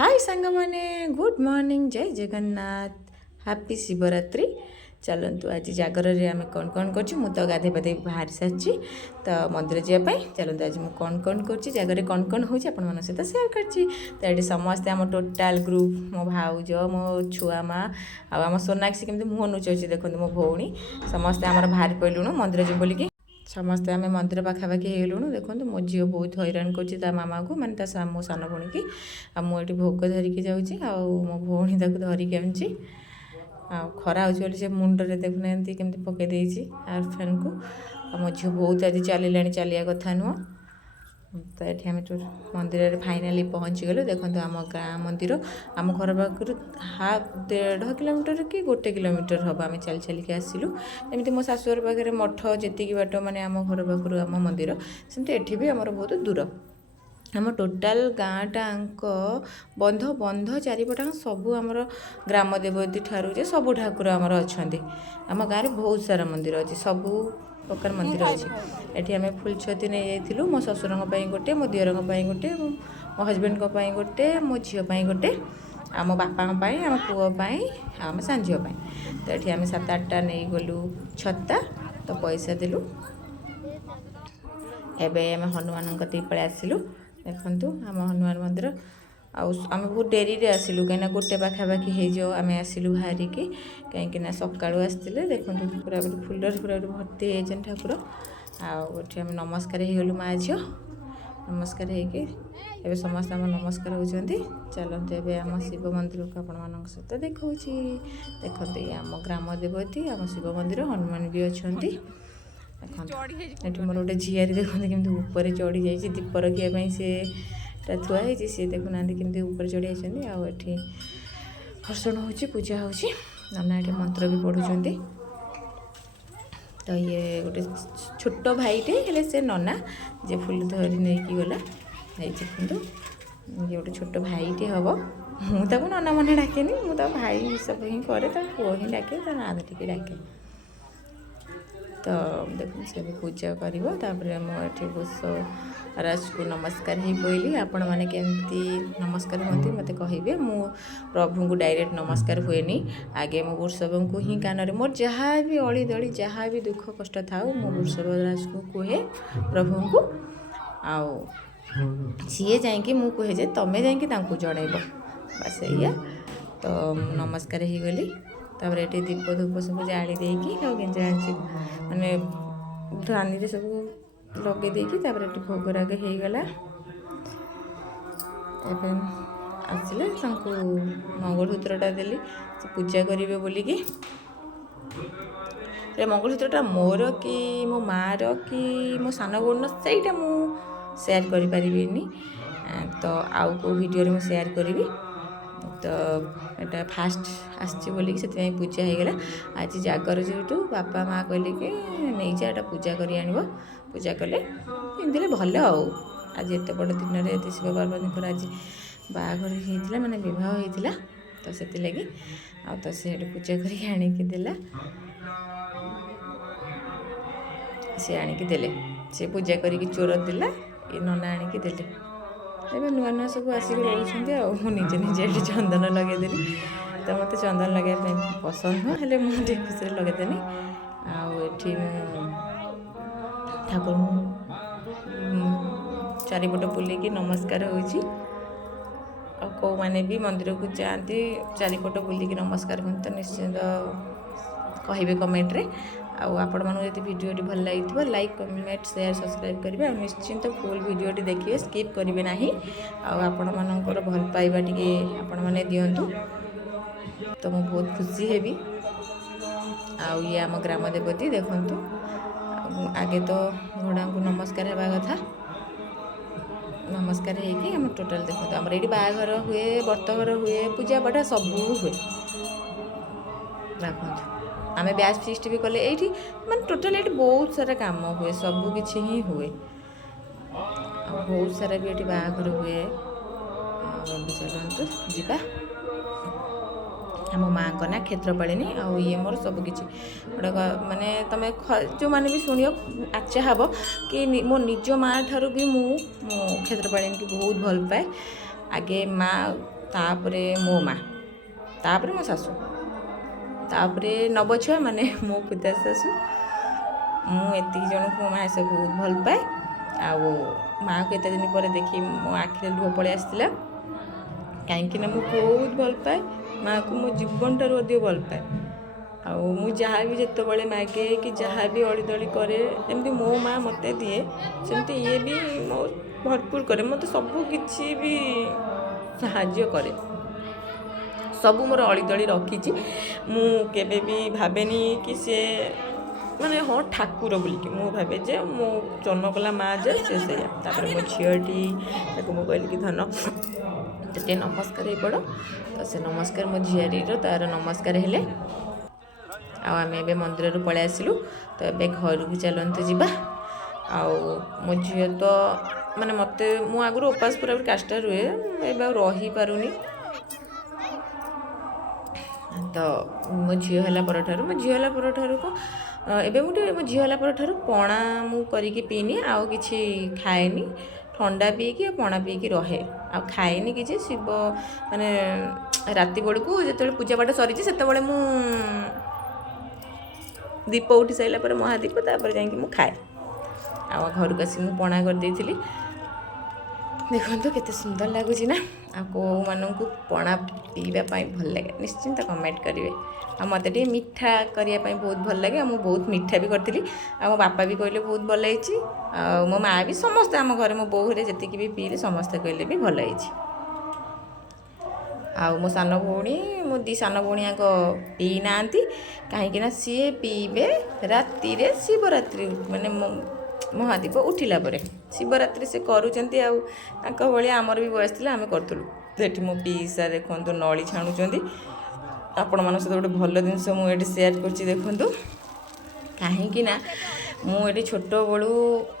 हाय सांग मैंने good morning जय जगन्नाथ हैप्पी शिवरात्रि। चलतु आज जागर आम कौन कौन कर तो गाधे पाधे बाहर सारी तो मंदिर जावाई चलते आज मुझे कौन कौन कर जगह कौन कौन हो सहित सेयार कर समस्ते आम टोटाल ग्रुप मो भाउज मो छुआ माँ आम सोनाक्षी केमती मुह नुचाऊँ देखते मो भौणी समस्ते आम बाहर पड़लुणु मंदिर जी बोलिकी समस्ते आम मंदिर पाखापाखि होलुणु। देखो मो झील बहुत हैरान कर मामा को मानते मो सान भौणी की मुझे भोग धरिकी जाऊँगी मो भौणी धरिकी आनी खरा हो मुंडे देखुना केमती पकई आर फैन को मो झील बहुत आज चलला चलिया कथा नुह तो ये आम मंदिर फाइनाली पहुँची गलु। देखो आम गाँ मंदिर आम घर पाखर हाफ 1.5 किलोमीटर कि 1 किलोमीटर हम आम चल चलिक आसलु। एमती मो शाशुर पाखे मठ जी बाट माने आम घर पाखर आम मंदिर सेमती एठी भी आमर बहुत दूर आम टोटाल गाँटाक बंध बंध चारिपटा सबू आमर ग्राम देवती ठारू जे सबू ठाकुर आमर अच्छा आम गाँव में बहुत सारा मंदिर अच्छे सबू प्रकार मंदिर अच्छे। ये आम फुलछती नहीं जाइलु मो ससुर गोटे मो दियर गोटे मो हजबैंड गोटे मो झीपाई गोटे आम बापा आम पुओपाई आम सान झीपाई तो ये आम 7-8टा नहीं गलु छत्ता तो पैसा देलु। एबे आम हनुमान पलि आसिलु। देखु आम हनुमान मंदिर आम बहुत डेरी आसिलु कहीं गोटे पाखापाखि हो आम आसिलु बाहर की कहीं सका आसते देखो पूरा फुलर पूरा भर्ती हो ठाकुर आम नमस्कार हो गलु माँ झील नमस्कार होके समस्त आम नमस्कार होती। चलते एवं आम शिव मंदिर को आपण सहित देखा देखते आम ग्राम देवती आम शिव मंदिर हनुमान भी अच्छा देखो मोर गोटे झीआरी देखते केमती ऊपर चढ़ी जाइए दीप रखापी सी थुआई सी देखुना केमती ऊपर चढ़ी जाती आठी हर्षण हो पूजा हो नना ये मंत्र भी पढ़ुं तो ये गोटे छोट भाईटे हेले से नना जे फुल धरी नहीं गला देखु ये गोटे छोट भाईटे हम मुझे नना मन डाके मुझे भाई सब हिं करे पुओ हिं डाके ना धरिकी डाके तो देखो से भी पूजा कर मुझे बुष राज को नमस्कार ही पहली आपण मैंने केमती नमस्कार होती मत कहे मु प्रभु को डायरेक्ट नमस्कार हुए आगे मो वृषभ को ही कान मोर जहाँ भी अली दली जहाँ भी दुख कष्ट था मो वृषभ राज को कहे प्रभु को आउ सी जाकि मुझे कहे जे तमें जाकि जनइब बस या तो नमस्कार ही गली तापर ये दीप धूप सब जाली देकी गेंजा माने धानी सब लगे देकी तापर ये भोग राग हो गला आसिले मंगलसूत्रटा देली पूजा करेंगे बोलिकी मंगलसूत्रटा मोर कि मो मार कि मो सान भौण सेटा मु शेयर करि परिबिनी तो आउ को वीडियो में शेयर करी तो यहाँ फास्ट आसी बोलिक से पूजा हो गला। आज जागर जेठू बापा माँ कहले कि नहीं जा पूजा कर पूजा कले पिंधे भल आज एत बड़ दिन में शिव पार्वती आज बाघर होता माने बह होता तो से लगी तो से पूजा कर सी आणिकी देले सी पूजा करी चोर देला ये नना आणिकी देले एवं नुआ नुआ सब आसिक रोच निजे निजे ये चंदन लगेदेली तो मत चंदन लगे पसंद नुह हेल्ले मुझे खुशी लगेदेनी आठी ठाकुर चारिपट बुलिकी नमस्कार होची कौ मैंने भी मंदिर को जाती चारिपट बुलिकी नमस्कार करते तो निश्चिंत कहे कमेंट रे आपण मानू यदि वीडियो भल लगी लाइक कमेंट शेयर सब्सक्राइब करेंगे और निश्चिंत फुल वीडियो देखिए स्किप करेंगे ना आपण मानकर भल पाइबा टी आपण मैंने दिंतु तो मुझे बहुत खुशी हेबी ये आम ग्राम देवती देखु आगे तो घोड़ा को नमस्कार होगा कथा नमस्कार होगी आम टोटाल देखते आम ये बाघर हुए बर्तघर हुए पूजा पाठ सबू हुए देखो आम ब्याज फिस्ट भी कले ये मैं टोटाल ये बहुत सारा काम हुए सबू किसी ही हुए बहुत सारा भी ये बाघर हुए चलते जीवा आम माँ का ना क्षेत्रपालिनी ये मोर सबकि गोटे माने तुम जो मैंने भी शुण आच्छा हम कि मो निज माँ ठारू भी मो क्षेत्रपालिनी की बहुत भल पाए आगे माँ तापरे मो माँ, तापरे मो सासू, तापरे नवछुआ माने मो खुदा सासू। मुझे जन को माँ से बहुत भल पाए। आउ माँ को एत दिन पर देखी मो आखिरे लुह पलि आसला, कहीं मुझे बहुत भल पाए माँ को, मो जीवन ठार अधिक भल पाए। आउ जहाँ भी जिते मागे कि जहाँ भी अड़ी दड़ी करे एमती मो माँ मत दिए सेमती ये भी मो भरपूर करे, मत सबू किसी भी साहाଯ୍य करे, सबू मोर अड़ी दड़ी रखी। मुझे भी भावेनी कि सी माने हाँ ठाकुर बोलिकी मु भावे जे मो जन्म कला माँ जे से मो झीटी मुझे कहली कि धन ते नमस्कार हो पड़, तो से नमस्कार मो झीआरी तार नमस्कार हेले। आम ए मंदिर पलि आसलु, तो ये घर को चलतु जावा। मो झी तो माने मत मु आगुरी उपास पूरा काष्टा रुए, ए रही पारुनी। तो मो झी है पर मो झी है पर को एबे मुझे मो झी है पर पणा मु करिकी पीनी, आउ किछि खाएनी, ठंडा पीकी पणा पीकी रहे, आ खाएनी किछि। शिव माने राति बेलू जो पूजा पाठ सरी से मु दीप उठी सारा पर महादीप तापर जाकि मु खाए। आ घर को आसी मु पणा कर देइथिली। देखो केते सुंदर लगुच ना। आ को मानू पणा पीवा भल लगे निश्चिंत कमेंट करेंगे। आ मत मीठा करने बहुत भल लगे, मु बहुत मीठा भी करी। आ मो बापा भी कहले बहुत भल होइछि, आ मो माँ भी समस्ते आम घर मो बोहरे जी भी पीले समस्ते कहले भी भल होइछि। आ मो सान भौणी मो दी सान भौणी आग पी ना कहीं सी पीबे राति शिवरात्रि माने महादीप उठिला परे शिवरात्रि से करूचंती। आंका भलिया आमर भी बयस थिला आमे करथुलु। सेठी मो पीसा देखंतु नळी छाणुचंती। आपण मन सहित गोटे भल जिनस मुझे सेयार करछि देखंतु। कहीं मुझे छोट बड़ू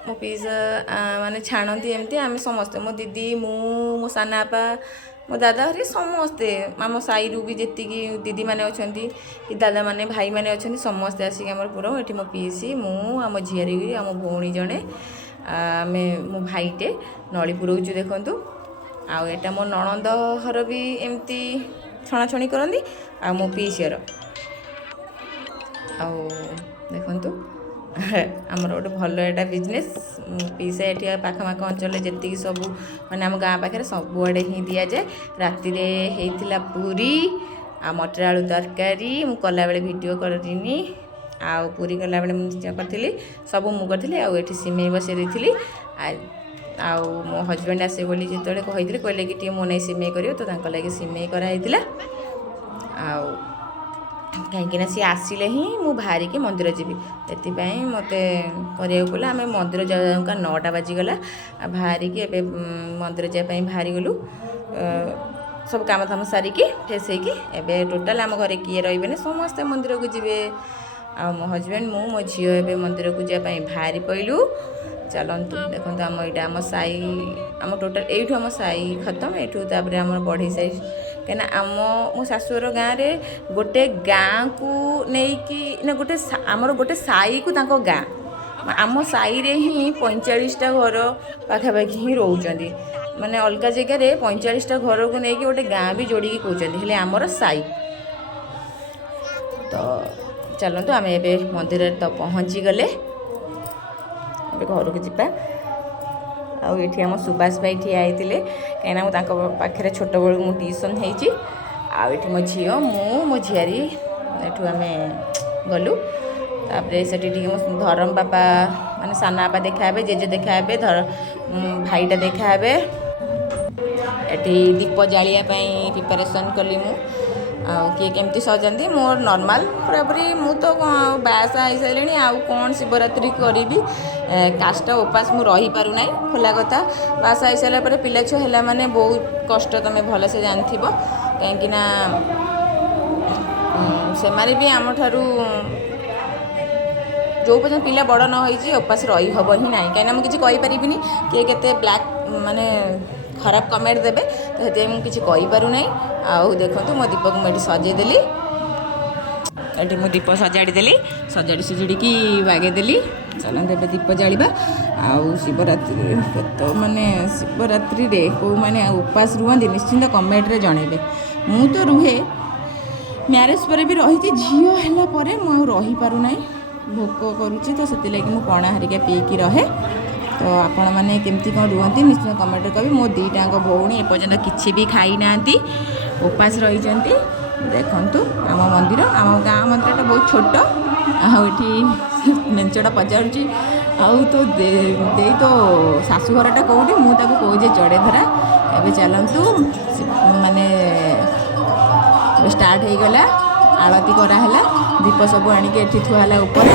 मो पीसा माने छाणती एमती आम समस्ते मो दीदी मो सानापा मो दादा हरी समस्ते आम साईरू भी जी दीदी मैंने अच्छा कि दादा मैंने भाई मैंने अच्छा समस्ते आसिक आम पूरा ये मो पीसी मु आम झीआरी आम भौणी जड़े आम मो भाईटे नली पुरोचु देखु। आटा मो नणंद हर भी एमती छणाछणी करती आ मो पीसीर देखु आमर गोटे भल एटा बिजनेस पीसा ये पाखमाख अंचल जी सब मैंने आम गाँ पाखे सबुआड़े ही दि जाए। राति होता पूरी आ मटर आलू तरकारी मु कला बेले वीडियो करनी आ पूरी कला बेले मुझे करी सब मुझे आठी सिमेई बसई देती। मो हजबैंड आसे बोली जो कहते कहले कि टे मो नहीं सिमेई कर तो लगे सिमेई कराई कहीं सी आसिले ही मु बाहर की मंदिर जीवी से मत कर आम मंदिर जाऊँगा 9टा बाजिगला बाहर की मंदिर जावाई बाहरी गलु सब काम धाम सारिकी फ्रेश होगी टोटाल आम घर किए रे समस्ते मंदिर को जी। आ मो हजबैंड मो झी ए मंदिर को जावाई बाहरी पड़लु। चलतु देखो आम यहाँ आम साई आम टोटाल यू आम साई खत्म यूपर आम बढ़ई साई कहीं आम मो शाशुर गाँव में गोटे गाँ को लेकिन ना गोटे आमर गोटे साई को गाँ आम साई रे ही 45टा घर पाखापाखि ही रोचंती माने अलग जगह 45टा घर को लेकिन गोटे गाँ भी जोड़ी कहते हेले आमर साई। तो चलतु आम ए मंदिर तो पहुँची गले घर को जीवा। आठी आम सुभाष भाई ठिया होते कहीं पाखे छोट बड़ू मु ट्यूशन होती मो झी मो झीआरी एठू आम गलु। से धरम बापा माने साना बापा देखा जेजे देखा भाईटा देखा ये दीप जालिया प्रिपरेशन कली मु किए केमती सजाती मोर नॉर्मल पूरापूरी मु तो बासा हो सारे आउ कौन शिवरात्रि करी काष्टा उपास मु रही पारु ना खोला कथा बासा हो सारा पिला छुआ है माने बहुत कष्ट तुम भल से जान कहीं से माने भी आम ठारू जो पर्यटन पिला बड़ न होइछि उपास रही हम ही ना कहीं मुझे किसी किए के ब्लैक माने खराब कमेंट देवे तो से मुझे कहीपरूना। आउ देखो मो दीपक मुझे सजेदेली ये दीप सजाड़ी देली सजाड़ी सुजुड़ी बागेदेली। ଚାଲନ୍ତୁ ଏବେ ଦୀପ ଜାଳିବା। ଆଉ ଶିବରାତ୍ରି ତ ମାନେ ଶିବରାତ୍ରିରେ କେଉଁମାନେ ଉପାସ ରୁହନ୍ତି ନିଶ୍ଚିନ୍ତ କମେଣ୍ଟରେ ଜଣେଇବେ। ମୁଁ ତ ରୁହେ, ମ୍ୟାରେଜ୍ ପରେ ବି ରହିଛି, ଝିଅ ହେଲା ପରେ ମୁଁ ଆଉ ରହିପାରୁନାହିଁ, ଭୋକ କରୁଛି, ତ ସେଥିଲାଗି ମୁଁ ପଣା ହେରିକା ପିଇକି ରହେ। ତ ଆପଣମାନେ କେମିତି କ'ଣ ରୁହନ୍ତି ନିଶ୍ଚୟ କମେଣ୍ଟରେ କହିବେ। ମୋ ଦୁଇଟାଙ୍କ ଭଉଣୀ ଏପର୍ଯ୍ୟନ୍ତ କିଛି ବି ଖାଇନାହାନ୍ତି, ଉପାସ ରହିଛନ୍ତି। ଦେଖନ୍ତୁ ଆମ ମନ୍ଦିର, ଆମ ଗାଁ ମନ୍ଦିରଟା ବହୁତ ଛୋଟ। ଆଉ ଏଠି ମେଞ୍ଚଟା ପଚାରୁଛି ଆଉ ତୋ ଦେଇ ତୋ ଶାଶୁଘରଟା କେଉଁଠି, ମୁଁ ତାକୁ କହୁଛି ଚଢ଼େଧରା। ଏବେ ଚାଲନ୍ତୁ ମାନେ ଏବେ ଷ୍ଟାର୍ଟ ହେଇଗଲା, ଆଳତି କରାହେଲା, ଦୀପ ସବୁ ଆଣିକି ଏଠି ଥୁଆ ହେଲା ଉପରେ।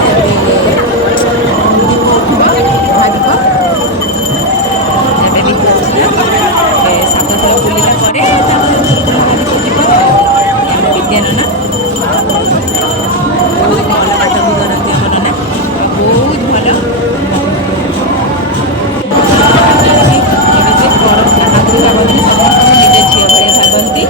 ଦୀପ ଉଠିବ, ମହାଦୀପ। ଏବେ ଦୀପ ଉଠିଲା, ଏବେ 7 ଥର ବୁଲିଲା ପରେ ତାପରେ ଉପରକୁ ମହାଦୀପ ଯିବ। ଆମ ବିଦ୍ୟା ନନା ବହୁତ ଭଲ ପାଠ ବି କରନ୍ତି ଆମ ନନା, ବହୁତ ଭଲ। ଏବେ ସେ ପର କାହାକୁ ଭାବନ୍ତି, ସମସ୍ତଙ୍କୁ ନିଜ ଝିଅ ଭଳିଆ ଭାବନ୍ତି।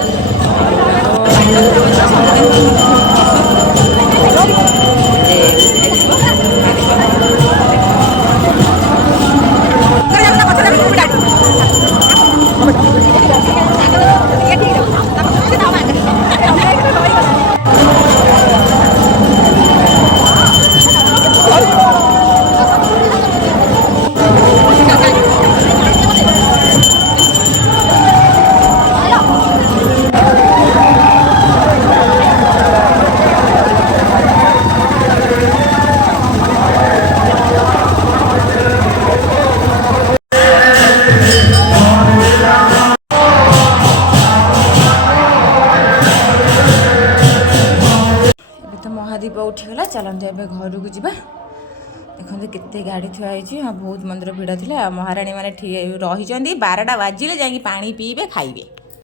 ମହାଦୀପ ଉଠିଗଲା, ଚାଲନ୍ତୁ ଏବେ ଘରକୁ ଯିବା। ଦେଖନ୍ତୁ କେତେ ଗାଡ଼ି ଥୁଆ ହେଇଛି, ବହୁତ ମନ୍ଦିର ଭିଡ଼ ଥିଲା। ମହାରାଣୀ ମାନେ ରହିଛନ୍ତି, 12ଟା ବାଜିଲେ ଯାଇକି ପାଣି ପିଇବେ, ଖାଇବେ।